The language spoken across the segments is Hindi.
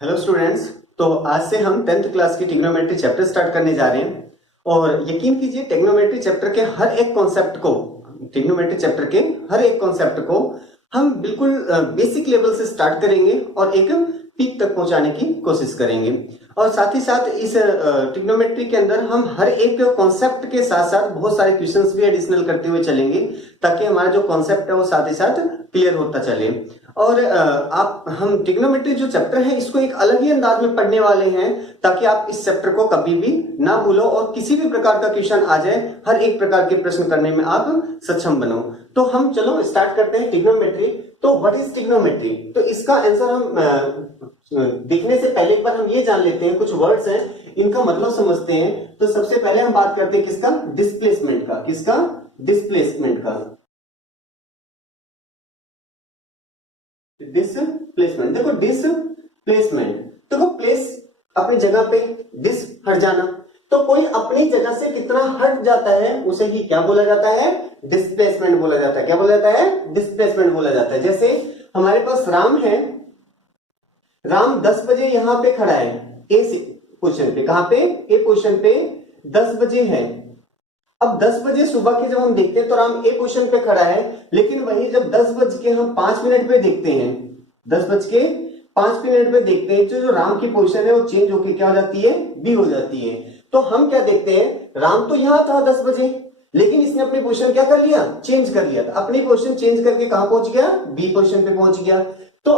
Hello students. तो आज से हम 10th क्लास की ट्रिग्नोमेट्री चैप्टर स्टार्ट करने जा रहे हैं और यकीन कीजिए ट्रिग्नोमेट्री चैप्टर के हर एक कॉन्सेप्ट को हम बिल्कुल बेसिक लेवल से स्टार्ट करेंगे और एक पीक तक पहुंचाने की कोशिश करेंगे। और साथ ही साथ इस ट्रिग्नोमेट्री के अंदर हम हर एक कॉन्सेप्ट के साथ साथ बहुत सारे क्वेश्चंस भी एडिशनल करते हुए चलेंगे ताकि हमारा जो कॉन्सेप्ट है वो साथ ही साथ क्लियर होता चले। और हम ट्रिग्नोमेट्री जो चैप्टर है इसको एक अलग ही अंदाज में पढ़ने वाले हैं ताकि आप इस चैप्टर को कभी भी ना भूलो और किसी भी प्रकार का क्वेश्चन आ जाए हर एक प्रकार के प्रश्न करने में आप सक्षम बनो। तो हम चलो स्टार्ट करते हैं ट्रिग्नोमेट्री। तो व्हाट इज ट्रिग्नोमेट्री? तो इसका आंसर हम देखने से पहले एक बार हम ये जान लेते हैं, कुछ वर्ड्स हैं इनका मतलब समझते हैं। तो सबसे पहले हम बात करते हैं किसका? डिस्प्लेसमेंट का। किसका? डिस्प्लेसमेंट का। डिस्प्लेसमेंट, देखो डिस्प्लेसमेंट, देखो प्लेस अपनी जगह पे, डिस हट जाना। तो कोई अपनी जगह से कितना हट जाता है उसे ही क्या बोला जाता है? डिस्प्लेसमेंट बोला जाता है। क्या बोला जाता है? डिस्प्लेसमेंट बोला जाता है। जैसे हमारे पास राम है, राम 10 बजे यहां पे खड़ा है ए पोजीशन पे। कहां पे? ए पोजीशन पे 10 बजे है। अब 10 बजे सुबह के जब हम देखते हैं तो राम ए पोजीशन पे खड़ा है, लेकिन वही जब 10 बज के हम 5 मिनट पे देखते हैं, 10 बज के 5 मिनट पे देखते हैं तो जो राम की पोजीशन है वो चेंज होके क्या हो जाती है? बी हो जाती है। तो हम क्या देखते हैं, राम तो यहां था 10 बजे, लेकिन इसने अपनी पोजीशन क्या कर लिया? चेंज कर लिया। तो अपनी पोजीशन चेंज करके कहां पहुंच गया? बी पोजीशन पे पहुंच गया। तो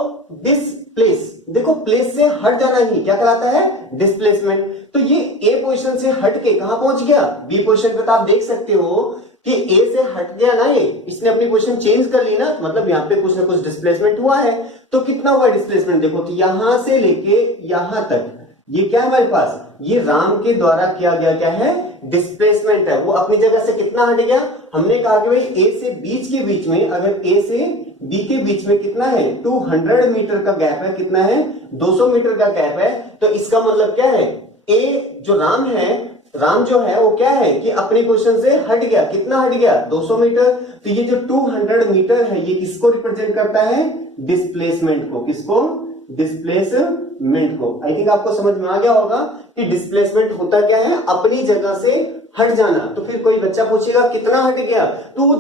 डिस्प्लेस, देखो प्लेस से हट जाना ही क्या कहलाता है? डिस्प्लेसमेंट। तो ये ए पोजीशन से हट के कहां पहुंच गया? बी पोजीशन पे। तो आप देख सकते हो कि ए से हट गया ना, ये इसने अपनी पोजीशन चेंज कर ली ना, मतलब यहाँ पे कुछ ना कुछ डिस्प्लेसमेंट हुआ है। तो कितना हुआ डिस्प्लेसमेंट? देखो तो यहां से लेके यहां तक ये क्या है हमारे पास? ये राम के द्वारा किया गया क्या है? डिस्प्लेसमेंट है। वो अपनी जगह से कितना हट गया? हमने कहा कि भाई ए से बीच के बीच में, अगर ए से बी के बीच में कितना है? 200 मीटर का गैप है। कितना है? 200 मीटर का गैप है। तो इसका मतलब क्या है? ए जो राम है, राम जो है वो क्या है कि अपनी पोजीशन से हट गया। कितना हट गया? 200 मीटर। तो ये जो 200 मीटर है ये किसको रिप्रेजेंट करता है? डिस्प्लेसमेंट को। किसको? डिस्प्लेसमेंट को। आई थिंक आपको समझ में आ गया होगा कि डिस्प्लेसमेंट होता क्या है? अपनी जगह से हट जाना। तो फिर कोई बच्चा पूछेगा कितना हट गया, तो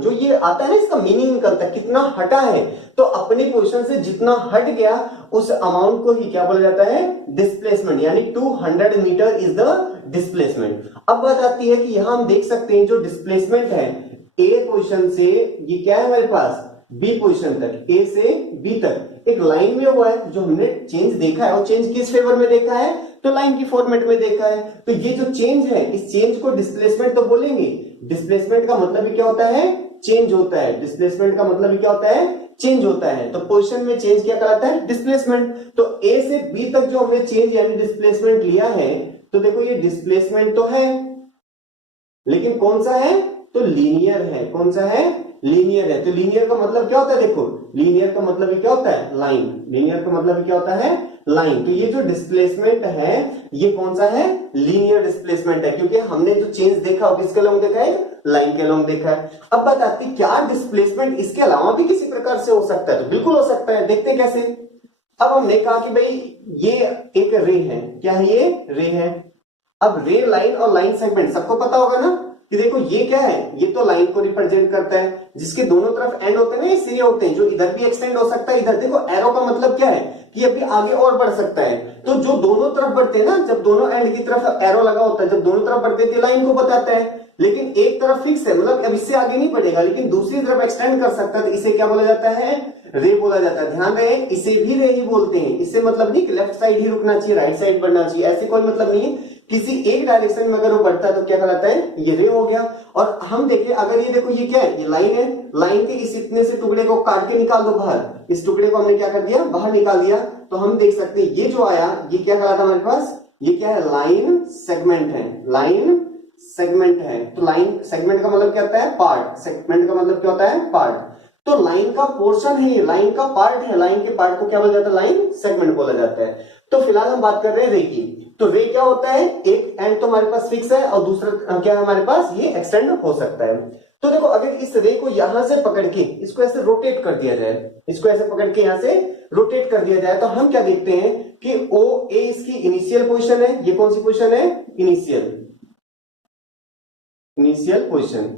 जो ये आता है ना इसका मीनिंग निकलता है कितना हटा है। तो अपनी पोजीशन से जितना हट गया उस अमाउंट को ही क्या बोला जाता है? डिस्प्लेसमेंट। यानी 200 मीटर इज द डिस्प्लेसमेंट। अब बात आती है कि यहां हम देख सकते हैं जो डिस्प्लेसमेंट है ए पोजीशन से ये क्या है हमारे पास? बी पोजीशन तक, ए से बी तक एक लाइन में हुआ है। जो हमने चेंज देखा है वो चेंज किस फेवर में देखा है? तो लाइन की फॉर्मेट में देखा है। तो ये जो चेंज है इस चेंज को डिस्प्लेसमेंट तो बोलेंगे। डिस्प्लेसमेंट का मतलब ही क्या होता है? चेंज होता है। डिस्प्लेसमेंट का मतलब ही क्या होता है? चेंज होता है। तो पोजीशन में चेंज क्या कहलाता है? डिस्प्लेसमेंट। तो ए से बी तक जो हमने चेंज यानी डिस्प्लेसमेंट लिया है, तो देखो ये डिस्प्लेसमेंट तो है, लेकिन कौन सा है? तो लीनियर है। कौन सा है? लीनियर है। तो लीनियर का मतलब क्या होता है? देखो लीनियर का मतलब क्या होता है? लाइन। लीनियर का मतलब क्या होता है? लाइन। तो ये जो डिस्प्लेसमेंट है ये कौन सा है? लीनियर डिस्प्लेसमेंट है, क्योंकि हमने जो चेंज देखा वो किसके लॉन्ग देखा है? लाइन के लॉन्ग देखा है। अब बात आती है क्या डिस्प्लेसमेंट इसके अलावा भी किसी प्रकार से हो सकता है? तो बिल्कुल हो सकता है। देखते हैं कैसे। अब हमने कहा कि भाई ये एक रे है। क्या है? ये रे है। अब रे, लाइन और लाइन सेगमेंट सबको पता होगा ना कि देखो ये क्या है? ये तो लाइन को रिप्रेजेंट करता है जिसके दोनों तरफ एंड होते हैं ना, ये सिरे होते हैं जो इधर भी एक्सटेंड हो सकता है इधर। देखो एरो का मतलब क्या है कि अभी आगे और बढ़ सकता है। तो जो दोनों तरफ बढ़ते हैं ना, जब दोनों एंड की तरफ एरो लगा होता है, जब दोनों तरफ बढ़ते हैं लाइन को बताता है। लेकिन एक तरफ फिक्स है, मतलब अब इससे आगे नहीं बढ़ेगा, लेकिन दूसरी तरफ एक्सटेंड कर सकता है, तो इसे क्या बोला जाता है? रे बोला जाता है। ध्यान रहे इसे भी रे ही बोलते हैं। इससे मतलब नहीं कि लेफ्ट साइड ही रुकना चाहिए, राइट साइड बढ़ना चाहिए, ऐसे कोई मतलब नहीं। किसी एक डायरेक्शन में अगर वो बढ़ता है तो क्या कहलाता है? ये रे हो गया। और हम देखें अगर ये देखो ये क्या है? ये लाइन है। लाइन के इस इतने से टुकड़े को काट के निकाल दो बाहर। इस टुकड़े को हमने क्या कर दिया? बाहर निकाल दिया। तो हम देख सकते हैं ये जो आया ये क्या कहलाता हमारे पास? ये क्या है? लाइन सेगमेंट है। लाइन सेगमेंट है। तो लाइन सेगमेंट का मतलब क्या होता है? पार्ट। सेगमेंट का मतलब क्या होता है? पार्ट। तो लाइन का पोर्शन है, लाइन का पार्ट है। लाइन के पार्ट को क्या बोला जाता है? लाइन सेगमेंट बोला जाता है। तो फिलहाल हम बात कर रहे हैं रे की। तो रे क्या होता है? एक एंड तो हमारे पास फिक्स है और दूसरा क्या है हमारे पास? ये एक्सटेंड हो सकता है। तो देखो अगर इस रे को यहां से पकड़ के इसको ऐसे रोटेट कर दिया जाए, इसको ऐसे पकड़ के यहां से रोटेट कर दिया जाए, तो हम क्या देखते हैं कि ओ ए इसकी इनिशियल पोजीशन है। ये कौन सी पोजीशन है? Initial position.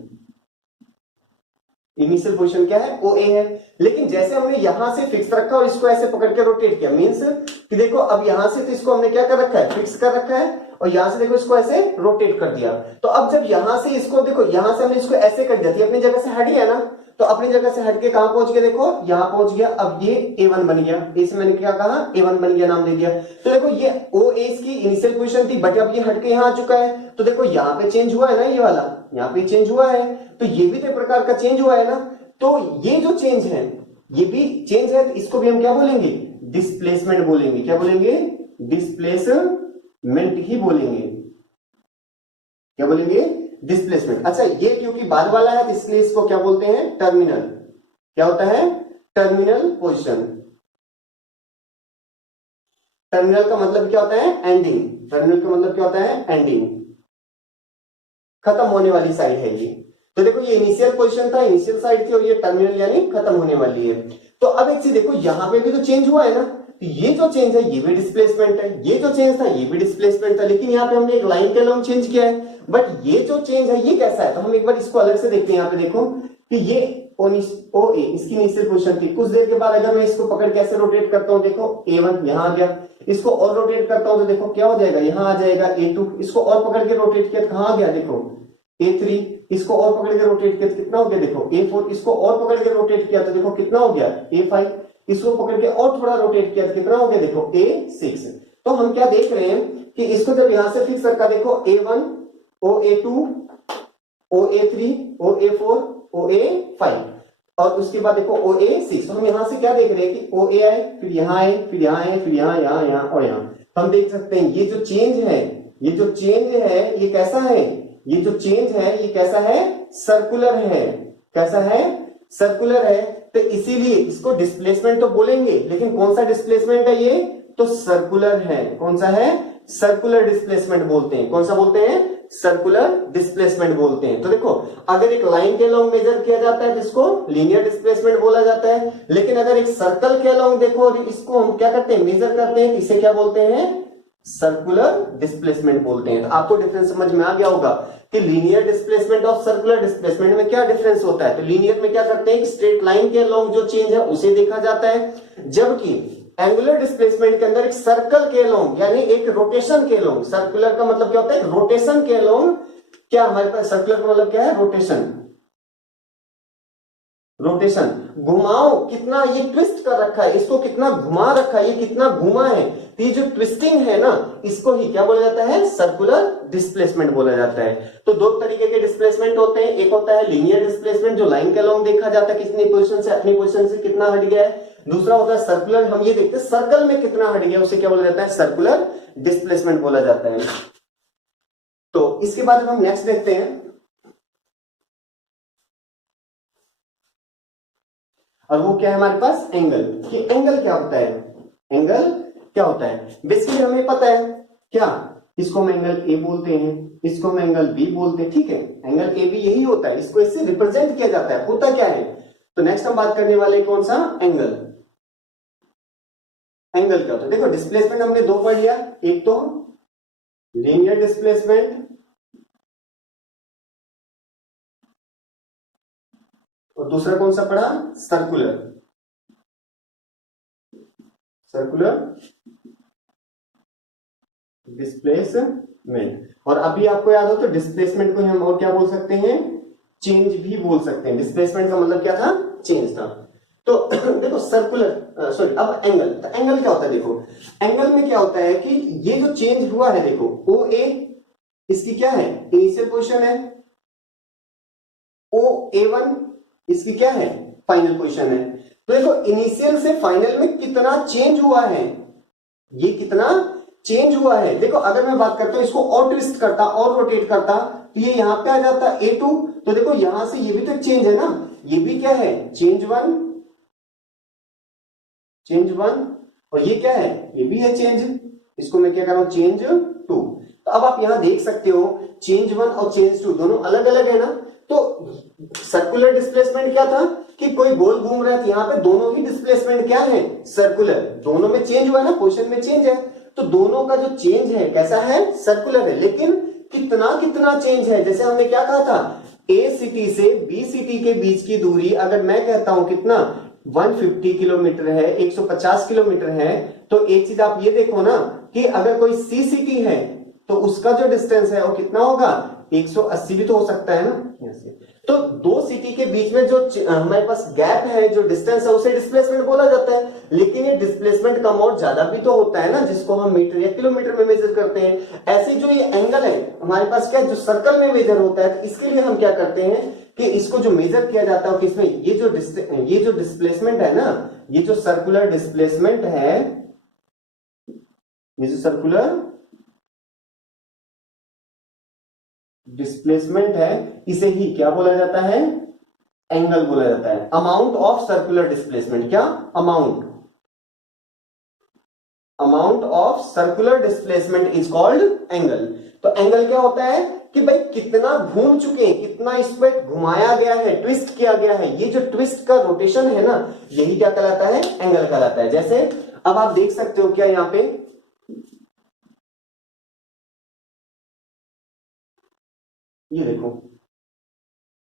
इनिशियल पोजीशन क्या है? ओ ए है। लेकिन जैसे हमने यहां से फिक्स रखा और इसको ऐसे पकड़ के रोटेट किया, मींस कि देखो अब यहां से तो इसको हमने क्या कर रखा है? फिक्स कर रखा है, और यहां से देखो इसको ऐसे रोटेट कर दिया। तो अब जब यहां से इसको देखो, यहां से हमने इसको ऐसे कर दिया, अपनी जगह से हट गया ना, तो अपनी जगह से हट के कहां पहुंच गया? देखो यहां पहुंच गया। अब ये A1 बन गया, इसे मैंने क्या कहा? A1 बन गया, नाम दे दिया। तो देखो ये ओ ए की इनिशियल पोजीशन थी, बट अब ये हट के यहां आ चुका है, तो देखो यहां पे चेंज हुआ है ना, ये वाला यहां पे चेंज हुआ है, तो ये भी तो प्रकार का चेंज हुआ है ना। तो ये जो चेंज है, ये भी चेंज है, तो इसको भी हम क्या बोलेंगे? डिस्प्लेसमेंट बोलेंगे। क्या बोलेंगे? डिस्प्लेसमेंट ही बोलेंगे। क्या बोलेंगे? डिस्प्लेसमेंट। अच्छा, ये क्योंकि बाद वाला है, तो इसलिए इसको क्या बोलते हैं? टर्मिनल। क्या होता है? Terminal position. टर्मिनल का मतलब क्या होता है? एंडिंग। टर्मिनल का मतलब क्या होता है? एंडिंग, खत्म होने वाली साइड है ये। तो देखो ये इनिशियल पोजीशन था, इनिशियल साइड थी, और ये टर्मिनल यानी खत्म होने वाली है। तो अब एक चीज देखो, यहां पे भी तो चेंज हुआ है ना, तो ये जो चेंज है ये भी डिस्प्लेसमेंट है, ये जो चेंज था ये भी डिस्प्लेसमेंट था, लेकिन यहाँ पे हमने एक लाइन के अलोंग चेंज किया है। बट ये जो चेंज है ये कैसा है? तो हम एक बार इसको अलग से देखते हैं। यहाँ पे देखो कि ये ओ ए इसकी इनिशियल पोजीशन थी, कुछ देर के बाद अगर मैं इसको पकड़ के ऐसे रोटेट करता हूँ, देखो A1 यहां आ गया, इसको और रोटेट करता हूं तो देखो क्या हो जाएगा? यहां आ जाएगा A2, इसको और पकड़ के रोटेट किया तो कहां आ गया? देखो A3, इसको और पकड़ के रोटेट किया तो कितना हो गया? देखो A4, इसको और पकड़ के रोटेट किया तो देखो कितना हो गया? A5, इसको पकड़ के और थोड़ा रोटेट किया तो कितना हो गया? देखो A6। तो हम क्या देख रहे हैं कि इसको जब यहां से फिक्स रखा, देखो A1, OA2, OA3, OA4, OA5, और उसके बाद देखो OA6। तो हम यहां से क्या देख रहे हैं कि OA आए, फिर यहां आए, फिर यहां आए, फिर यहां, यहां और यहां। हम देख सकते हैं ये जो चेंज है, ये जो चेंज है ये कैसा है? ये जो चेंज है ये कैसा है? सर्कुलर है। कैसा है? सर्कुलर है। तो इसीलिए इसको डिस्प्लेसमेंट तो बोलेंगे, लेकिन कौन सा डिस्प्लेसमेंट है ये? तो सर्कुलर है। कौन सा है? सर्कुलर डिस्प्लेसमेंट बोलते हैं। कौन सा बोलते हैं? सर्कुलर डिस्प्लेसमेंट बोलते हैं। तो देखो अगर एक लाइन के अलोंग मेजर किया जाता है तो इसको लीनियर डिस्प्लेसमेंट बोला जाता है, लेकिन अगर एक सर्कल के अलोंग देखो इसको हम क्या करते हैं? मेजर करते हैं, इसे क्या बोलते हैं? सर्कुलर डिस्प्लेसमेंट बोलते हैं। तो आपको डिफरेंस समझ में आ गया होगा कि लीनियर डिस्प्लेसमेंट और सर्कुलर डिस्प्लेसमेंट में क्या डिफरेंस होता है। तो लीनियर में क्या करते हैं? स्ट्रेट लाइन के अलोंग जो चेंज है उसे देखा जाता है, जबकि एंगुलर डिस्प्लेसमेंट के अंदर एक सर्कल के अलोंग यानी एक रोटेशन के अलोंग, सर्कुलर का मतलब क्या होता है? रोटेशन के अलोंग। क्या हमारे पास सर्कुलर का मतलब क्या है? रोटेशन। रोटेशन, घुमाओ कितना ये ट्विस्ट कर रखा है, इसको कितना घुमा रखा है, ये कितना घुमा है, तो ये जो ट्विस्टिंग है ना, इसको ही क्या बोला जाता है? सर्कुलर डिस्प्लेसमेंट बोला जाता है। तो दो तरीके के डिस्प्लेसमेंट होते हैं, एक होता है लीनियर डिस्प्लेसमेंट जो लाइन के अलोंग देखा जाता है कितनी पोजीशन से अपनी पोजीशन से कितना हट गया है, दूसरा होता है सर्कुलर, हम ये देखते हैं सर्कल में कितना हट गया, उसे क्या बोला जाता है? सर्कुलर डिस्प्लेसमेंट बोला जाता है। तो इसके बाद हम नेक्स्ट देखते हैं, और वो क्या है हमारे पास? एंगल। कि एंगल क्या होता है? एंगल क्या होता है? बेसिकली हमें पता है क्या, इसको हम एंगल ए बोलते हैं, इसको हम एंगल बी बोलते हैं, ठीक है। एंगल ए भी यही होता है, इसको इससे रिप्रेजेंट किया जाता है। होता क्या है? तो नेक्स्ट हम बात करने वाले कौन सा? एंगल। एंगल क्या होता है? देखो डिस्प्लेसमेंट हमने दो पढ़ लिया, एक तो लीनियर डिस्प्लेसमेंट और दूसरा कौन सा पढ़ा? सर्कुलर। Circular displacement. और अभी आपको याद हो तो डिस्प्लेसमेंट को हम और क्या बोल सकते हैं? चेंज भी बोल सकते हैं। डिस्प्लेसमेंट का मतलब क्या था? चेंज था। तो देखो सर्कुलर सॉरी अब एंगल। तो एंगल क्या होता है? देखो एंगल में क्या होता है कि ये जो चेंज हुआ है, देखो ओ ए इसकी क्या है? इनिशियल पोजीशन है, ओ A1 इसकी क्या है? फाइनल पोजीशन है। तो देखो इनिशियल से फाइनल में कितना चेंज हुआ है, ये कितना चेंज हुआ है। देखो अगर मैं बात करता हूं इसको और ट्विस्ट करता और रोटेट करता तो ये यहां पे आ जाता A2। तो देखो यहां से ये भी तो चेंज है ना, ये भी क्या है? चेंज वन, चेंज वन, और ये क्या है? ये भी है चेंज, इसको मैं क्या कर रहा हूं? Change two. तो अब आप यहां देख सकते हो चेंज वन और चेंज टू दोनों अलग अलग है ना। तो सर्कुलर डिस्प्लेसमेंट क्या था कि कोई गोल घूम रहा है, यहाँ पे दोनों ही डिस्प्लेसमेंट क्या है, सर्कुलर, दोनों में चेंज हुआ है ना, पोजीशन में चेंज है, तो दोनों का जो चेंज है कैसा है, सर्कुलर है। लेकिन कितना कितना चेंज है, जैसे हमने क्या कहा था, ए सिटी से बी सिटी के बीच की दूरी अगर मैं कहता हूं कितना 150 किलोमीटर है, 150 किलोमीटर है, तो एक चीज आप ये देखो ना कि अगर कोई सी सिटी है तो उसका जो डिस्टेंस है वो कितना होगा, 180 भी तो हो सकता है ना। तो दो सिटी के बीच में जो हमारे पास गैप है, जो डिस्टेंस है, उसे डिस्प्लेसमेंट बोला जाता है। लेकिन ये डिस्प्लेसमेंट कम और ज्यादा भी तो होता है ना, जिसको हम मीटर या किलोमीटर में मेजर करते हैं। ऐसे जो ये एंगल है हमारे पास क्या, जो सर्कल में मेजर होता है, तो इसके लिए हम क्या करते हैं कि इसको जो मेजर किया जाता है किसमें, ये जो डिस्प्लेसमेंट है ना, ये जो सर्कुलर डिस्प्लेसमेंट है, ये जो सर्कुलर डिस्प्लेसमेंट है, इसे ही क्या बोला जाता है, एंगल बोला जाता है। अमाउंट ऑफ सर्कुलर डिस्प्लेसमेंट, क्या, amount of circular displacement is called angle. तो एंगल क्या होता है कि भाई कितना घूम चुके हैं, कितना इस पर घुमाया गया है, ट्विस्ट किया गया है, ये जो ट्विस्ट का रोटेशन है ना, यही क्या कहलाता है, एंगल कहलाता है। जैसे अब आप देख सकते हो क्या, यहां पे ये देखो,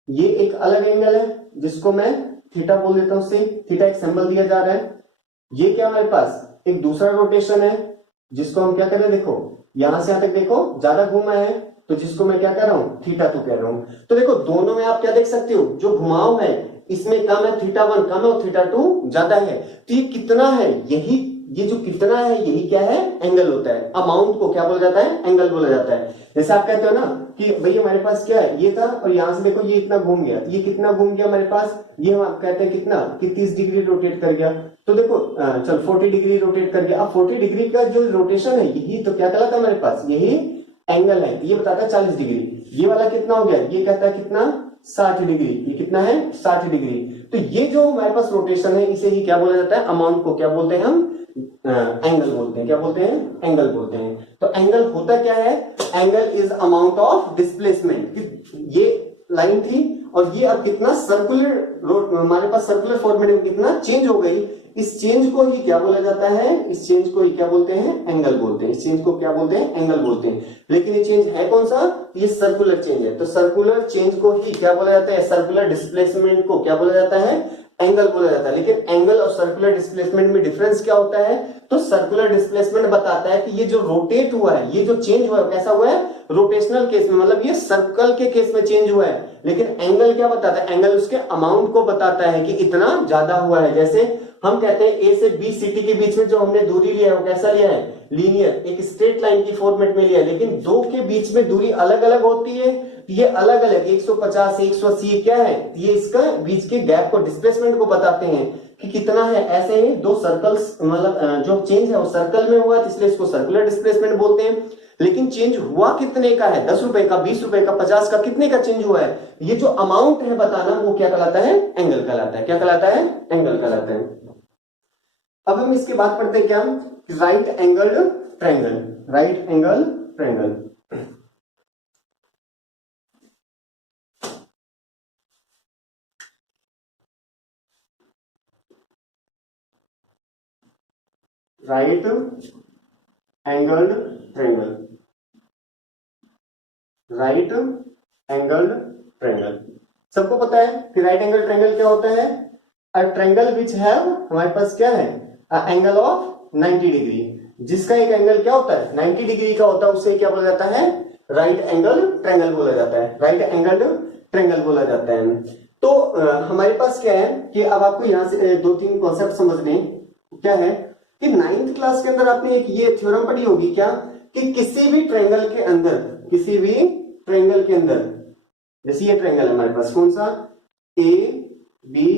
ये एक अलग एंगल है जिसको मैं थीटा बोल देता हूं, से थीटा एक सिंबल दिया जा रहा है। ये क्या हमारे पास एक दूसरा रोटेशन है जिसको हम क्या कर रहे हैं, देखो यहां से यहां तक देखो ज्यादा घूमा है, तो जिसको मैं क्या कर रहा हूं, थीटा 2 कह रहा हूं। तो देखो दोनों में आप क्या देख सकते हो, जो घुमाव है इसमें कम है, थीटा 1 कम है और थीटा 2 ज्यादा है। तो ये कितना है, यही ये जो कितना है यही क्या है, एंगल होता है। अमाउंट को क्या बोला जाता है, एंगल बोला जाता है। जैसे आप कहते हो ना कि भाई हमारे पास क्या है, ये था और यहां से देखो ये इतना घूम गया, ये कितना घूम गया हमारे पास, ये हम आप कहते हैं कितना कि 30 डिग्री रोटेट कर गया। तो देखो चल 40 डिग्री रोटेट कर गया। अब 40 डिग्री का जो रोटेशन है यही तो क्या कहलाता है हमारे पास, यही एंगल है। ये बताता है 40 डिग्री। ये वाला कितना हो गया, ये कहता है कितना 60 डिग्री, ये कितना है 60 डिग्री। तो ये जो हमारे पास रोटेशन है इसे ही क्या बोला जाता है, अमाउंट को क्या बोलते हैं हम, एंगल बोलते हैं। क्या बोलते हैं, एंगल बोलते हैं। तो एंगल होता क्या है, angle is amount of displacement. ये लाइन थी और ये अब कितना सर्कुलर, हमारे पास सर्कुलर फॉर्मेट में कितना चेंज हो गई, इस चेंज को ही क्या बोला जाता है, इस चेंज को ही क्या बोलते हैं, एंगल बोलते हैं। इस चेंज को क्या बोलते हैं, एंगल बोलते हैं। लेकिन ये चेंज है कौन सा, ये सर्कुलर चेंज है। तो सर्कुलर चेंज को ही क्या बोला जाता है, सर्कुलर डिस्प्लेसमेंट को क्या बोला जाता है, एंगल बोला जाता है। लेकिन एंगल और सर्कुलर डिस्प्लेसमेंट में डिफरेंस क्या होता है, तो सर्कुलर डिस्प्लेसमेंट बताता है कि ये जो रोटेट हुआ है, ये जो चेंज हुआ है कैसा हुआ है, रोटेशनल केस में, मतलब ये सर्कल के केस में चेंज हुआ है। लेकिन एंगल क्या बताता है, एंगल उसके अमाउंट को बताता है कि इतना ज्यादा हुआ है। जैसे हम कहते हैं ए से बी सिटी के बीच में जो हमने दूरी लिया है वो कैसा लिया है, लीनियर, एक स्ट्रेट लाइन की फॉर्मेट में लिया है। लेकिन दो के बीच में दूरी अलग अलग होती है, ये अलग अलग 150 180 क्या है, ये इसका बीच के गैप को, डिस्प्लेसमेंट को बताते हैं कि कितना है। ऐसे ही दो सर्कल्स, मतलब जो चेंज है वो सर्कल में हुआ इसलिए इसको सर्कुलर डिस्प्लेसमेंट बोलते हैं। लेकिन चेंज हुआ कितने का है, 10 रुपए का, 20 रुपए का, 50 का, कितने का चेंज हुआ है, ये जो अमाउंट है बताना वो क्या कहलाता है, एंगल कहलाता है। क्या कहलाता है, एंगल कहलाता है। अब हम इसके बाद पढ़ते हैं क्या, right angle triangle. Right angle triangle, right angled triangle, right angled triangle. सबको पता है कि राइट एंगल ट्रायंगल क्या होता है, अ ट्रायंगल विच हैव, हमारे पास क्या है, एंगल ऑफ 90 डिग्री, जिसका एक एंगल क्या होता है 90 डिग्री का होता है, उसे क्या बोला जाता है, राइट एंगल ट्रायंगल बोला जाता है। राइट एंगल ट्रायंगल बोला जाता है। तो हमारे पास क्या है कि अब आपको यहां से 2-3 कॉन्सेप्ट समझने, क्या है कि 9th क्लास के अंदर आपने एक ये थ्योरम पढ़ी होगी क्या, कि किसी भी ट्रायंगल के अंदर, किसी भी ट्रायंगल के अंदर, जैसे ये ट्रायंगल है हमारे पास कौन सा, ए बी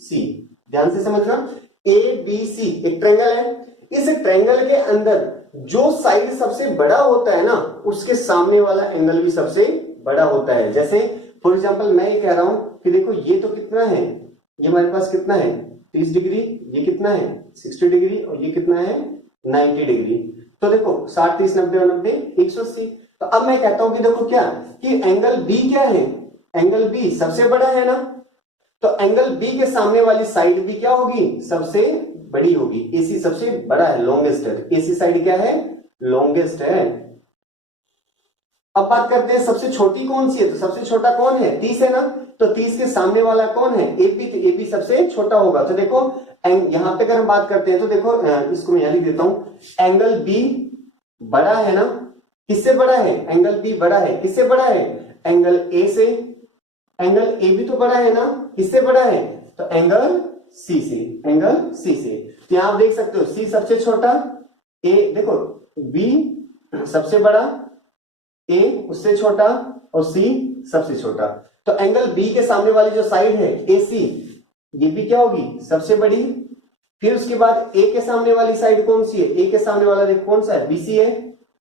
सी, ध्यान से समझना, ए बी सी एक ट्रायंगल है। इस ट्रायंगल के अंदर जो साइड सबसे बड़ा होता है ना, उसके सामने वाला एंगल भी सबसे बड़ा होता है। जैसे फॉर एग्जांपल मैं ये कह रहा हूं कि देखो ये तो कितना है, ये हमारे पास कितना है 30 डिग्री, ये कितना है 60 डिग्री और ये कितना है 90 डिग्री। तो देखो 60 30 90 और 90 180। तो अब मैं कहता हूं कि देखो क्या कि एंगल बी क्या है, एंगल बी सबसे बड़ा है ना, तो एंगल बी के सामने वाली साइड भी क्या होगी, सबसे बड़ी होगी। एसी सबसे बड़ा है, लॉन्गेस्ट है, एसी साइड क्या है, लॉन्गेस्ट है। अब बात करते हैं सबसे छोटी कौन सी है, तो सबसे छोटा कौन है, 30 है ना, तो 30 के सामने वाला कौन है, एबी, तो एबी सबसे छोटा होगा। तो देखो यहां पे अगर हम बात करते हैं तो देखो इसको मैं यहां लिख देता हूं, एंगल बी बड़ा है ना, किससे बड़ा है, एंगल बी बड़ा है, किससे बड़ा है, एंगल ए से। एंगल ए भी तो बड़ा है ना, किससे बड़ा है, तो एंगल सी से, एंगल सी से। तो यहां आप देख सकते हो सी सबसे छोटा, ए देखो बी सबसे बड़ा, ए उससे छोटा और सी सबसे छोटा। तो एंगल बी के सामने वाली जो साइड है ए सी, ये भी क्या होगी, सबसे बड़ी। फिर उसके बाद ए के सामने वाली साइड कौन सी है, ए के सामने वाला देखो कौन सा है, बीसी है,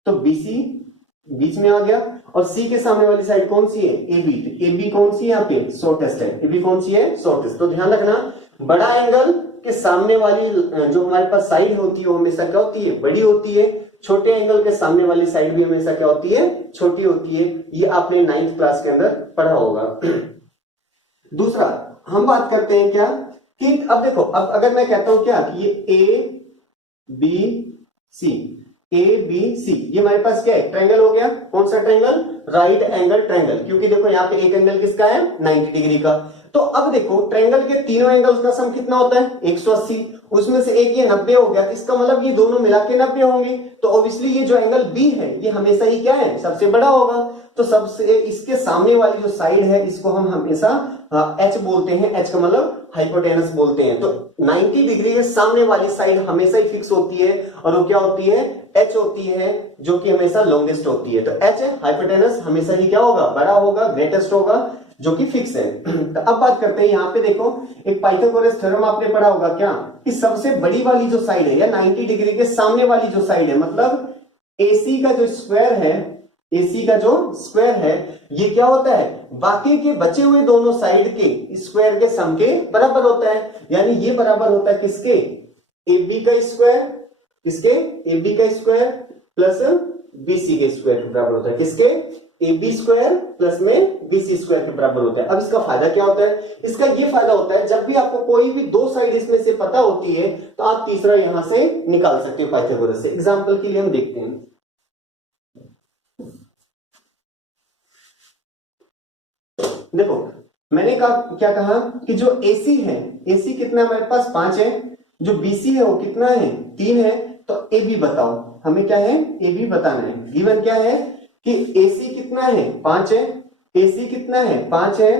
तो बीसी बीच में आ गया। और सी के सामने वाली साइड कौन सी है, ए बी, ए बी कौन सी है यहाँ पे, शॉर्टेस्ट है, ए बी कौन सी है, शॉर्टेस्ट। तो ध्यान रखना, बड़ा एंगल के सामने वाली जो हमारे पास साइड होती है वो हमेशा क्या होती है, बड़ी होती है। छोटे एंगल के सामने वाली साइड भी हमेशा क्या होती है, छोटी होती है। ये आपने 9th क्लास के अंदर पढ़ा होगा। दूसरा हम बात करते हैं क्या कि अब देखो, अब अगर मैं कहता हूं क्या कि ये A B C, A B C, ये हमारे पास क्या है, ट्रायंगल हो गया। कौन सा ट्रायंगल, राइट एंगल ट्रायंगल, क्योंकि देखो यहाँ पे एक एंगल किसका है, 90 डिग्री का। तो अब देखो ट्रायंगल के तीनों एंगल्स का सम कितना होता है, 180, उसमें से एक ये 90 हो गया, इसका मतलब ये दोनों मिला के 90 होंगे। तो ऑब्वियसली ये जो एंगल बी है ये हमेशा ही क्या है, सबसे बड़ा होगा। तो सबसे इसके सामने वाली जो साइड है इसको हम हमेशा एच बोलते हैं, एच का मतलब हाइपोटेनस बोलते हैं। तो 90 डिग्री के सामने वाली साइड हमेशा ही फिक्स होती है और वो क्या होती है, एच होती है, जो कि हमेशा लॉन्गेस्ट होती है। तो एच हाइपोटेनस हमेशा ही क्या होगा, बड़ा होगा, ग्रेटेस्ट होगा, जो कि फिक्स है। तो अब बात करते हैं यहाँ पे देखो, एक पाइथागोरस थ्योरम आपने पढ़ा होगा क्या, कि सबसे बड़ी वाली जो साइड है या 90 डिग्री के सामने वाली जो साइड है, मतलब एसी का जो स्क्वायर है, एसी का जो स्क्वायर है ये क्या होता है, बाकी के बचे हुए दोनों साइड के स्क्वायर के सम के बराबर होता है। यानी ये बराबर होता है किसके, AB का स्क्वायर, किसके, AB का स्क्वायर प्लस BC के स्क्वायर के बराबर होता है। किसके, AB स्क्वायर प्लस में BC स्क्वायर के बराबर होता है। अब इसका फायदा क्या होता है, इसका ये फायदा होता है जब भी आपको कोई भी दो साइड इसमें से पता होती है तो आप तीसरा यहां से निकाल सकते हो पाइथागोरस से। एग्जांपल के लिए हम देखते हैं, देखो मैंने कहा क्या कहा कि जो AC है, AC कितना हमारे पास 5 है, जो BC है वो कितना है, 3 है। तो AB बताओ, हमें क्या है, AB बताना है। गिवन क्या है कि AC कितना है, 5 है, AC कितना है, 5 है।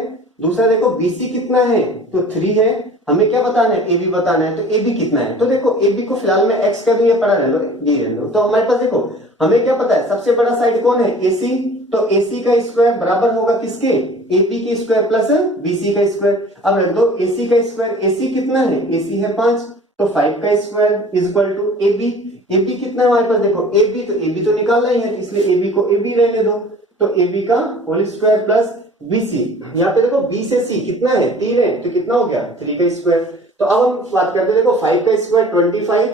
दूसरा देखो BC कितना है, तो 3 है। हमें क्या बताना है, AB बताना है। तो AB कितना है, तो देखो AB को फिलहाल मैं X कर दूं, ये पड़ा रह लो, ये रह लो। तो हमारे पास देखो हमें क्या पता है, सबसे बड़ा साइड कौन है, AC। तो AC का स्क्वायर बराबर होगा किसके, AB के स्क्वायर प्लस BC का स्क्वायर। अब रख दो AC का स्क्वायर, AC कितना है, AC है 5, तो 5 का square is equal to AB। AB कितना है हमारे पास, देखो AB, तो AB तो निकालना ही है, इसलिए AB को AB रहने दो। तो AB का होल स्क्वायर प्लस BC, यहाँ पे देखो B से C कितना है, 3 है, तो कितना हो गया, 3 का स्क्वायर। तो अब हम बात करते हैं, देखो 5 का स्क्वायर 25,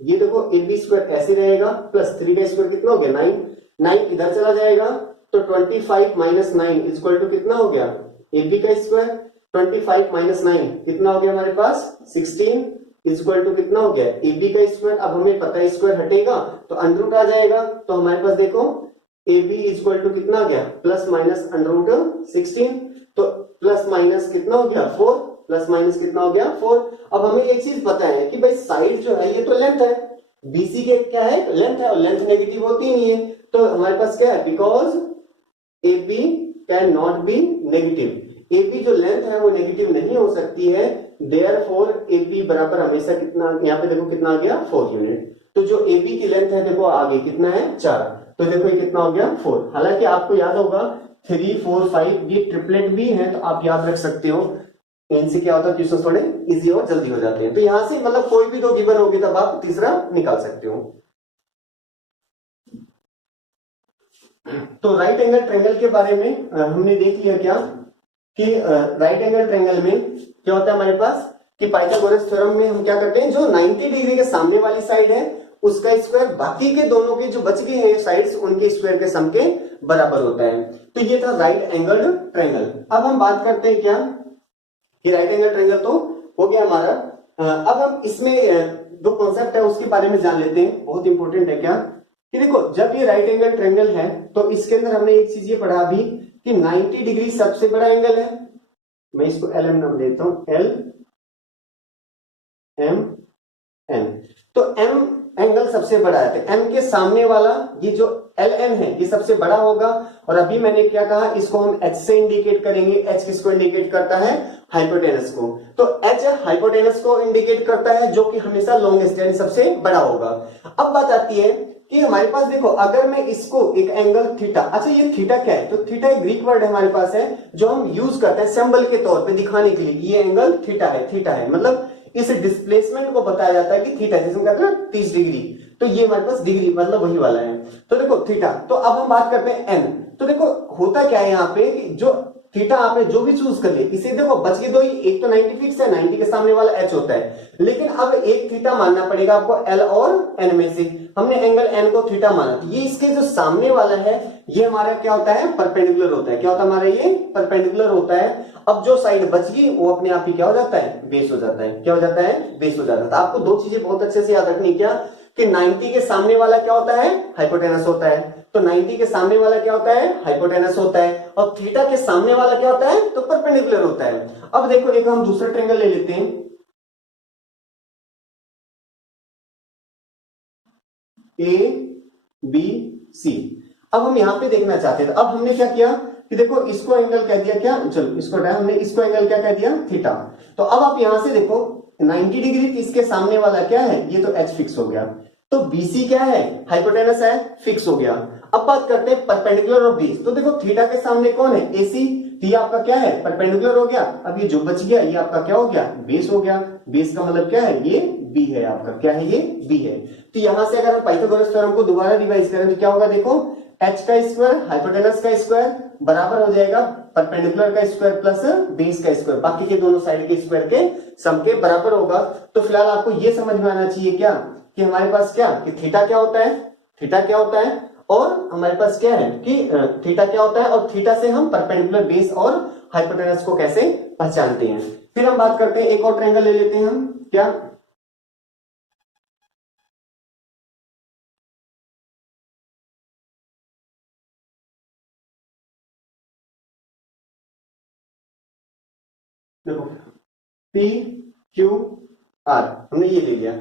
ये देखो AB स्क्वायर ऐसे रहेगा, प्लस 3 का स्क्वायर कितना हो गया, 9, 9 इधर चला जाएगा, तो 25 माइनस 9 इज इक्वल टू कितना हो गया, AB का स्क्वायर। 25 माइनस 9 कितना हो गया हमारे पास, 16 इज इक्वल टू कितना हो गया, AB का स्क्वायर। अब हमें पता है स्क्वायर हटेगा तो अंडर रूट आ जाएगा, तो हमारे पास देखो AB इज इक्वल टू कितना आ गया, प्लस माइनस अंडर रूट 16, तो प्लस माइनस कितना हो गया, 4, प्लस माइनस कितना हो गया, 4। अब हमें एक चीज पता है कि भाई साइड जो है ये तो लेंथ है, BC के क्या है, लेंथ है, और लेंथ नेगेटिव होती नहीं है। तो हमारे पास क्या है, because AB can not be negative, AB जो लेंथ है वो नेगेटिव नहीं हो सकती है, देयरफॉर AB बराबर हमेशा कितना, यहाँ पे देखो कितना आ गया, 4 यूनिट। तो जो AB की लेंथ है देखो आगे कितना है, 4, तो देखो ये कितना हो गया, 4। हालांकि आपको याद होगा 3, 4, 5 ये ट्रिपलेट भी है, तो आप याद रख सकते हो। इनसे क्या होता है, क्वेश्चन थोड़े इजी और जल्दी हो जाते हैं। तो यहां से मतलब कोई भी दो गिवन होगी तब आप तीसरा निकाल सकते हो। तो राइट एंगल ट्रायंगल के बारे में हमने देख लिया क्या कि राइट एंगल ट्रायंगल में क्या होता है हमारे पास कि पाइथागोरस थ्योरम में हम क्या करते हैं, जो 90 डिग्री के सामने वाली साइड है उसका स्क्वायर बाकी के दोनों के जो बच गए हैं साइड्स उनके स्क्वायर के सम के बराबर होता है। तो ये था राइट एंगल ट्रायंगल। अब हम बात करते हैं क्या कि राइट एंगल ट्रायंगल तो हो गया हमारा। अब हम इसमें जो कॉन्सेप्ट है उसके बारे में जान लेते हैं, बहुत इंपॉर्टेंट है क्या कि देखो जब ये राइट एंगल ट्रायंगल है तो इसके अंदर हमने एक चीज ये पढ़ा अभी कि 90 डिग्री सबसे बड़ा एंगल है। मैं इसको एल एम नाम देता हूं, एल एम एन। तो एम एंगल सबसे बड़ा है, तो एम के सामने वाला ये जो एल एन है ये सबसे बड़ा होगा। और अभी मैंने क्या कहा, इसको हम एच से इंडिकेट करेंगे। एच किसको इंडिकेट करता है, हाइपोटेनस को। तो एच हाइपोटेनस को इंडिकेट करता है जो कि हमेशा लॉन्गेस्ट यानी सबसे बड़ा होगा। अब बात आती है कि हमारे पास देखो अगर मैं इसको एक एंगल थीटा, अच्छा ये थीटा क्या है, तो थीटा एक ग्रीक वर्ड है हमारे पास है जो हम यूज करते हैं सिंबल के तौर पे दिखाने के लिए, ये एंगल थीटा है। थीटा है मतलब इस डिस्प्लेसमेंट को बताया जाता है कि थीटा, जैसे हम कहते हैं 30 डिग्री, तो ये हमारे पास डिग्री मतलब वही वाला है। तो देखो थीटा, तो अब हम बात करते हैं एन। तो देखो होता क्या है यहाँ पे कि जो थीटा आपने जो भी चूज कर लिया, इसे देखो बच के दो ही, एक तो 90 फिक्स है, 90 के सामने वाला एच होता है, लेकिन अब एक थीटा मानना पड़ेगा आपको एल और एन में से। हमने एंगल एन को थीटा माना, तो ये इसके जो सामने वाला है ये हमारा क्या होता है, परपेंडिकुलर होता है। क्या होता है हमारा, ये परपेंडिकुलर होता है। अब जो साइड बच गई वो अपने आप ही क्या हो जाता है, बेस हो जाता है। क्या हो जाता है, बेस हो जाता है। तो आपको दो चीजें बहुत अच्छे से याद रखनी, क्या कि 90 के सामने वाला क्या होता है, हाइपोटेनस होता है। तो 90 के सामने वाला क्या होता है, हाइपोटेनस होता है। और थीटा के सामने वाला क्या होता है, तो परपेंडिकुलर होता है। अब देखो एक हम दूसरा ट्रायंगल ले लेते हैं, ए बी सी। अब हम यहां पे देखना चाहते थे, अब हमने क्या किया कि देखो इसको एंगल कह दिया, क्या चलो इसको हमने इसको एंगल क्या कह दिया, थीटा। तो अब आप यहां से देखो 90 डिग्री, इसके सामने वाला क्या है, ये तो एच फिक्स हो गया। तो बीसी क्या है, हाइपोटेनस है, फिक्स हो गया। अब बात करते हैं परपेंडिकुलर और बेस। तो देखो थीटा के सामने कौन है, एसी, तो ये आपका क्या है, परपेंडिकुलर हो गया। अब ये जो बच गया ये आपका क्या हो गया, बेस हो गया। बेस का मतलब क्या है, ये बी है आपका, क्या है ये, बी है। तो यहां से अगर हम पाइथागोरस थ्योरम को दोबारा रिवाइज करें तो क्या होगा, देखो एच का स्क्वायर हाइपोटेनस का स्क्वायर बराबर हो जाएगा परपेंडिकुलर का स्क्वायर प्लस बेस का स्क्वायर, बाकी के दोनों साइड के स्क्वायर के सम के बराबर होगा। तो फिलहाल आपको ये समझ में आना चाहिए क्या कि हमारे पास क्या कि थीटा क्या होता है, थीटा क्या होता है, और हमारे पास क्या है कि थीटा क्या होता है, और थीटा से हम परपेंडिकुलर बेस और हाइपोटेनस को कैसे पहचानते हैं। फिर हम बात करते हैं, एक और ट्रायंगल ले लेते हैं हम, क्या देखो पी क्यू आर हमने ये ले लिया।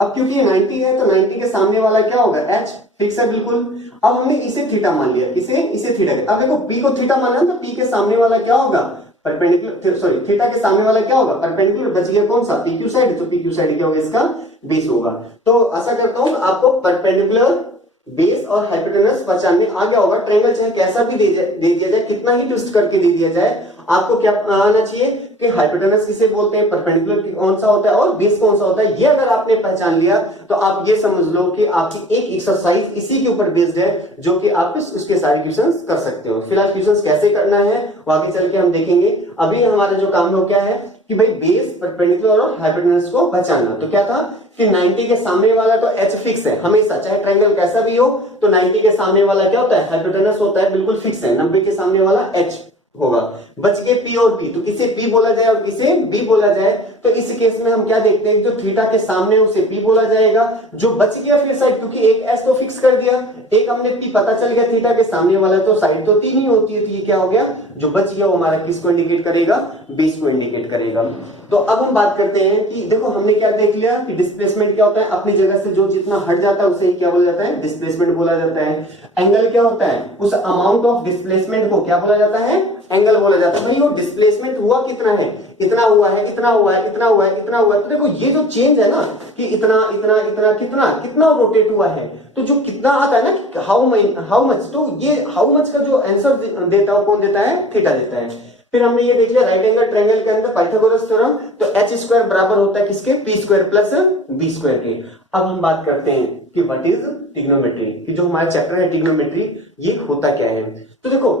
अब क्योंकि ये 90 है तो 90 के सामने वाला क्या होगा, एच फिक्स है बिल्कुल। अब हमने इसे थीटा मान लिया, इसे थीटा। अब देखो पी को थीटा माना तो पी के सामने वाला क्या होगा, परपेंडिकुलर, सॉरी थीटा के सामने वाला क्या होगा, परपेंडिकुलर। बच गया कौन सा, पी क्यू साइड, तो पी क्यू साइड क्या होगा, इसका बेस होगा। तो आशा करता हूं आपको परपेंडिकुलर, बेस और हाइपोटेनस पहचानने आ गया होगा। ट्रायंगल चाहे कैसा भी दे दिया जाए, कितना ही ट्विस्ट करके दे दिया जाए, आपको क्या आना चाहिए कि हाइपोटेनस किसे बोलते हैं, परपेंडिकुलर कौन सा होता है और बेस कौन सा होता है। ये अगर आपने पहचान लिया तो आप ये समझ लो कि आपकी एक एक्सरसाइज इसी के ऊपर बेस्ड है, जो कि आप उसके सारे क्वेश्चंस कर सकते हो। फिलहाल क्वेश्चंस कैसे करना है वो आगे चल के हम देखेंगे। अभी हमारा जो काम हो क्या है कि भाई बेस, परपेंडिकुलर और हाइपोटेनस को पहचानना। तो क्या था कि 90 के सामने वाला तो एच फिक्स है हमेशा, चाहे ट्रायंगल कैसा भी हो, तो 90 के सामने वाला क्या होता है, हाइपोटेनस होता है, बिल्कुल फिक्स है। 90 के सामने वाला एच होगा। बच के पी और पी, तो किसे पी बोला जाए और किसे बी बोला जाए। तो इस केस में हम क्या देखते हैं, जो थीटा के सामने उसे पी बोला जाएगा, जो बच गया फिर साइड, क्योंकि एक एस तो फिक्स कर दिया, एक हमने पी पता चल गया थीटा के सामने वाला, तो साइड तो तीन ही होती है, तो ये क्या हो गया, जो बच गया वो हमारा किसको इंडिकेट करेगा, बेस को इंडिकेट करेगा। तो अब हम बात करते हैं कि देखो हमने क्या देख लिया कि डिस्प्लेसमेंट क्या होता है, अपनी जगह से जो जितना हट जाता है उसे ही क्या बोला जाता है, डिस्प्लेसमेंट बोला जाता है। एंगल क्या होता है, उस अमाउंट ऑफ डिस्प्लेसमेंट को क्या बोला जाता है, एंगल बोला जाता है। भाई वो डिस्प्लेसमेंट हुआ कितना है, इतना हुआ है, इतना हुआ है, इतना हुआ है, इतना हुआ है। तो देखो ये जो चेंज है ना कि इतना इतना इतना कितना कितना रोटेट हुआ है, तो जो कितना आता है ना हाउ मच, तो ये हाउ मच का जो आंसर देता है कौन देता है, थीटा देता है। फिर हमने ये देख लिया राइट एंगल ट्रायंगल के अंदर पाइथागोरस थ्योरम, तो एच स्क्वायर बराबर होता है किसके, P square plus B square के। अब हम बात करते हैं कि व्हाट इज ट्रिग्नोमेट्री, कि जो हमारा चैप्टर है ट्रिग्नोमेट्री ये होता क्या है। तो देखो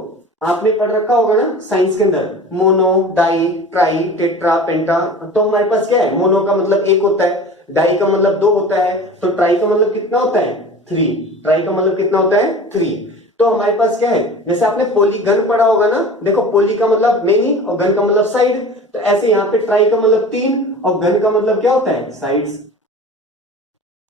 आपने पढ़ रखा होगा ना साइंस के अंदर, मोनो, डाई, ट्राई, टेट्रा, पेंटा। तो हमारे पास क्या है, मोनो का मतलब एक होता है, डाई का मतलब दो होता है, तो ट्राई का मतलब कितना होता है, थ्री। ट्राई का मतलब कितना होता है, थ्री। तो हमारे पास क्या है, जैसे आपने पॉलीगन पढ़ा होगा ना, देखो पॉली का मतलब मेनी और गन का मतलब साइड, तो ऐसे यहाँ पे ट्राई का मतलब 3 और गन का मतलब क्या होता है, साइड्स।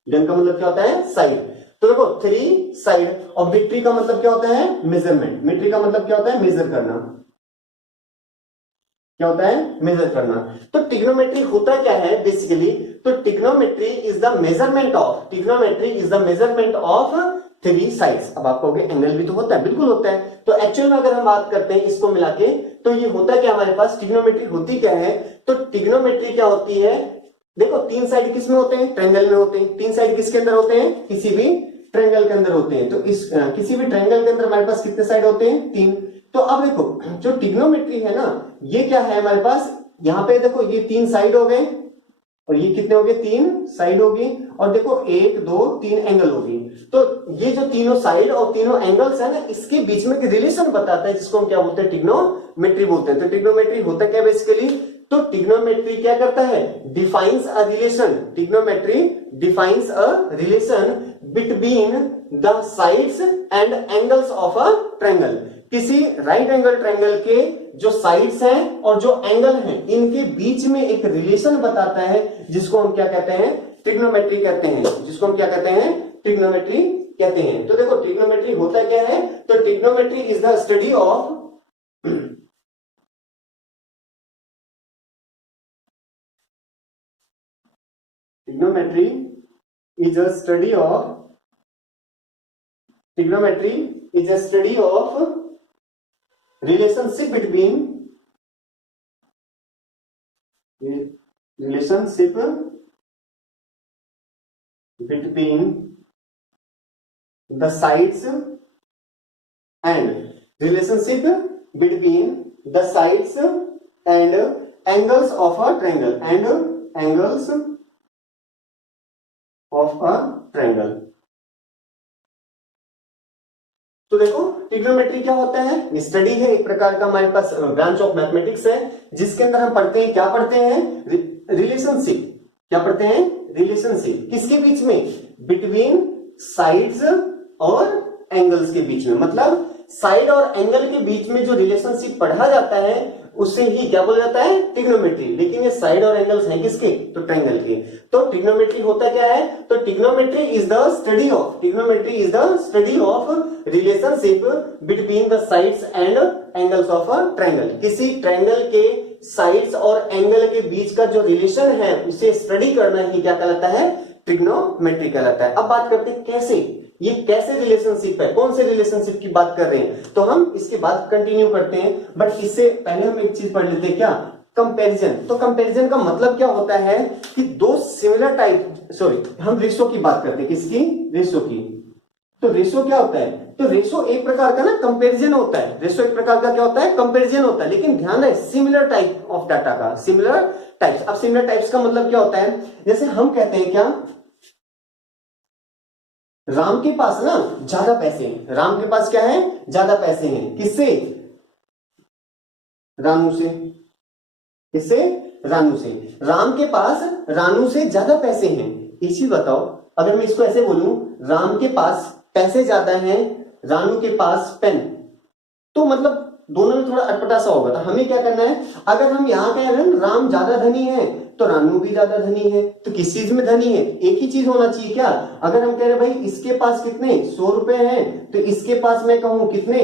गन का मतलब क्या होता है, साइड। तो देखो 3 साइड, और मिट्री का मतलब क्या होता है, मेजरमेंट। मिट्री का मतलब क्या होता है, मेजर करना। क्या होता है, मेजर करना। तो ट्रिग्नोमेट्री होता क्या है बेसिकली, तो trigonometry is the measurement of, trigonometry is the measurement of 3 sides. अब आप कहोगे एंगल भी तो होता है, बिल्कुल होता है। तो एक्चुअल में अगर हम बात करते हैं इसको मिला के, तो ये होता क्या हमारे पास, ट्रिग्नोमेट्री होती क्या है, तो ट्रिग्नोमेट्री क्या होती है, देखो 3 साइड किस में होते हैं, ट्रायंगल में होते हैं। 3 साइड किसके अंदर होते हैं, किसी भी ट्रायंगल के अंदर होते हैं। तो इस किसी भी ट्रायंगल के अंदर हमारे पास कितने साइड होते हैं, 3। तो अब देखो जो ट्रिग्नोमेट्री है ना, ये क्या है हमारे पास, यहां पे देखो ये 3 साइड हो गए, और ये कितने हो गए, 3 साइड होगी, और देखो 1 2 3 एंगल होगी। तो ये जो तीनों साइड और तीनों एंगल्स है ना, इसके बीच में एक रिलेशन बताता है, जिसको हम क्या बोलते हैं, ट्रिग्नोमेट्री बोलते हैं। तो ट्रिग्नोमेट्री होता क्या बेसिकली, तो ट्रिग्नोमेट्री क्या करता है, defines a relation. Trigonometry defines a relation between the sides and angles of a triangle. किसी राइट एंगल ट्रायंगल के जो साइड्स हैं और जो एंगल हैं, इनके बीच में एक रिलेशन बताता है, जिसको हम क्या कहते हैं, ट्रिग्नोमेट्री कहते हैं। जिसको हम क्या कहते हैं, ट्रिग्नोमेट्री कहते हैं। तो देखो ट्रिग्नोमेट्री होता क्या है, तो trigonometry is the study of trigonometry is a study of trigonometry is a study of relationship between the sides and relationship between the sides and angles of a triangle and angles of a triangle। तो देखो ट्रिग्नोमेट्री क्या होता है, स्टडी है, एक प्रकार का हमारे पास ब्रांच ऑफ मैथमेटिक्स है, जिसके अंदर हम पढ़ते हैं, क्या पढ़ते हैं, रिलेशनशिप। क्या पढ़ते हैं, रिलेशनशिप। किसके बीच में, बिटवीन साइड्स और एंगल्स के बीच में। मतलब साइड और एंगल के बीच में जो रिलेशनशिप पढ़ा जाता है, उससे ही क्या बोला जाता है, ट्रिग्नोमेट्री। लेकिन ये साइड और एंगल्स हैं किसके, तो ट्रायंगल के। तो ट्रिग्नोमेट्री होता क्या है, तो trigonometry is the study of, trigonometry is the study of relationship between the sides and angles of a triangle. किसी ट्रायंगल के साइड्स और एंगल के बीच का जो रिलेशन है, उसे स्टडी करना ही क्या कहलाता है, ट्रिग्नोमेट्री कहलाता है। अब बात करते हैं कैसे, ये कैसे रिलेशनशिप है, कौन से रिलेशनशिप की बात कर रहे हैं, तो हम इसके बाद कंटिन्यू करते हैं। बट इससे पहले हम एक चीज पढ़ लेते हैं, क्या, कंपैरिजन। तो कंपैरिजन का मतलब क्या होता है कि दो सिमिलर टाइप, हम रेशो की बात करते हैं, किसकी, रेशो की। तो रेशो क्या होता है, तो रेशो एक प्रकार का ना कंपैरिजन होता है। रेशो एक प्रकार का क्या होता है, कंपैरिजन होता है। लेकिन ध्यान है, सिमिलर टाइप ऑफ डाटा का, सिमिलर टाइप्स। अब सिमिलर टाइप्स का मतलब क्या होता है, जैसे हम कहते हैं क्या, राम के पास ना ज्यादा पैसे हैं। राम के पास क्या है, ज्यादा पैसे हैं। किससे, रानू से। किससे, रानू से। राम के पास रानू से ज्यादा पैसे हैं। एक चीज बताओ, अगर मैं इसको ऐसे बोलूं, राम के पास पैसे ज्यादा हैं, रानू के पास पेन, तो मतलब दोनों में थोड़ा अटपटा सा होगा। तो हमें क्या करना है, अगर हम यहां कह रहे हैं राम ज्यादा धनी है, तो रानू भी ज्यादा धनी है, तो किस चीज में धनी है, एक ही चीज होना चाहिए क्या। अगर हम कह रहे भाई इसके पास कितने 100 रुपए हैं, तो इसके पास मैं कहूं कितने,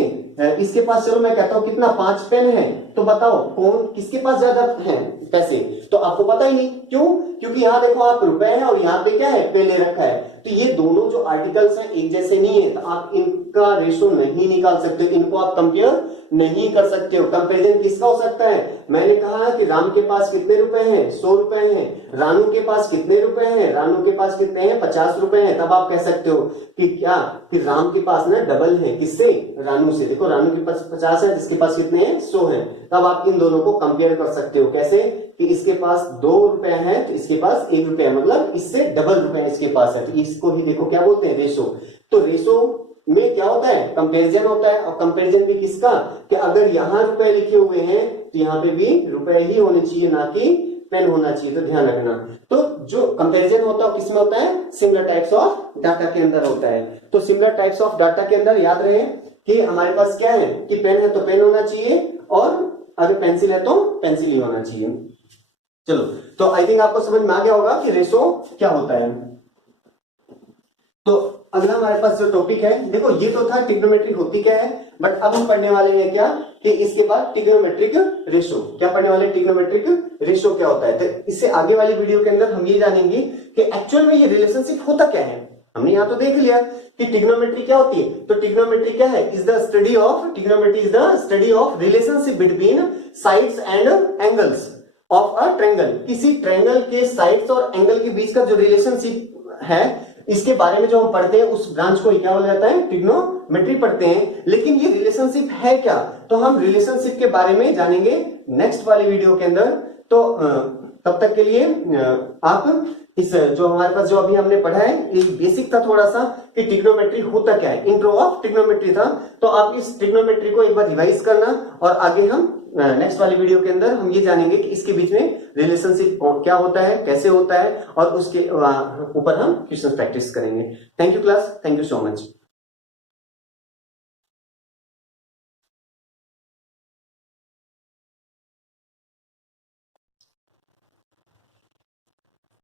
इसके पास चलो मैं कहता हूं कितना 5 पेन है, तो बताओ कौन किसके पास ज्यादा है पैसे, तो आपको पता ही नहीं। क्यों, क्योंकि यहाँ देखो आप रुपए है और यहाँ पे क्या है, पेन ले रखा है। तो ये दोनों जो आर्टिकल्स हैं एक जैसे नहीं है, तो आप इनका रेशो नहीं निकाल सकते, इनको आप कंपेयर नहीं कर सकते हो। कंपेरिजन किसका हो सकता है, मैंने कहा कि राम के पास कितने रुपए हैं, 100 रुपए हैं, रानू के पास कितने रुपए हैं, रानू के पास कितने हैं, 50 रुपए हैं। तब आप कह सकते हो कि क्या, कि राम के पास ना डबल है, किससे, रानू से। देखो रानू के पास 50 है, जिसके पास कितने हैं, 100 है। तब आप इन दोनों को कंपेयर कर सकते हो। कैसे, कि इसके पास 2 रुपए है, तो इसके पास 1 रुपया, मतलब इससे डबल रुपए इसके पास है। तो इसको ही देखो क्या बोलते हैं, रेशो। तो रेशो में क्या होता है, कंपैरिजन होता है। और कंपैरिजन भी किसका, कि अगर यहां रुपए लिखे हुए हैं, तो यहाँ पे भी रुपए ही होने चाहिए, ना कि पेन होना चाहिए। तो ध्यान रखना। तो जो कंपैरिजन होता है किसमें होता है, सिमिलर टाइप्स ऑफ डाटा के अंदर होता है। तो सिमिलर टाइप्स ऑफ डाटा के अंदर याद रहे कि हमारे पास क्या है कि पेन है तो पेन होना चाहिए और अगर पेंसिल है तो पेंसिल ही होना चाहिए। चलो, तो आई थिंक आपको समझ में आ गया होगा कि रेशो क्या होता है। तो अगला हमारे पास जो टॉपिक है, देखो ये तो था ट्रिग्नोमेट्री होती क्या है, बट अब हम पढ़ने वाले हैं क्या कि इसके बाद ट्रिग्नोमेट्रिक रेशो। क्या पढ़ने वाले? ट्रिग्नोमेट्रिक रेशो क्या होता है। तो इससे आगे वाली वीडियो के अंदर हम ये जानेंगे कि एक्चुअल में ये रिलेशनशिप होता क्या है। हमने यहां तो देख लिया कि ट्रिग्नोमेट्री क्या होती है, तो ट्रिग्नोमेट्री क्या है? Is the study of, trigonometry is the study of relationship between sides and angles of a triangle. किसी ट्रायंगल के साइड्स और एंगल के बीच का जो रिलेशनशिप है, इसके बारे में जो हम पढ़ते हैं उस ब्रांच को क्या बोला जाता है? ट्रिग्नोमेट्री पढ़ते हैं। लेकिन ये रिलेशनशिप है क्या, तो हम रिलेशनशिप के बारे में जानेंगे नेक्स्ट वाली वीडियो के अंदर। तो तब तक के लिए आप इस जो हमारे पास जो अभी हमने पढ़ा है, ये बेसिक था थोड़ा सा कि ट्रिग्नोमेट्री होता क्या है, इंट्रो ऑफ ट्रिग्नोमेट्री था। तो आप इस ट्रिग्नोमेट्री को एक बार रिवाइज करना और आगे हम नेक्स्ट वाली वीडियो के अंदर हम ये जानेंगे कि इसके बीच में रिलेशनशिप क्या होता है, कैसे होता है, और उसके ऊपर हम क्वेश्चन प्रैक्टिस करेंगे। Thank you class, thank you so much.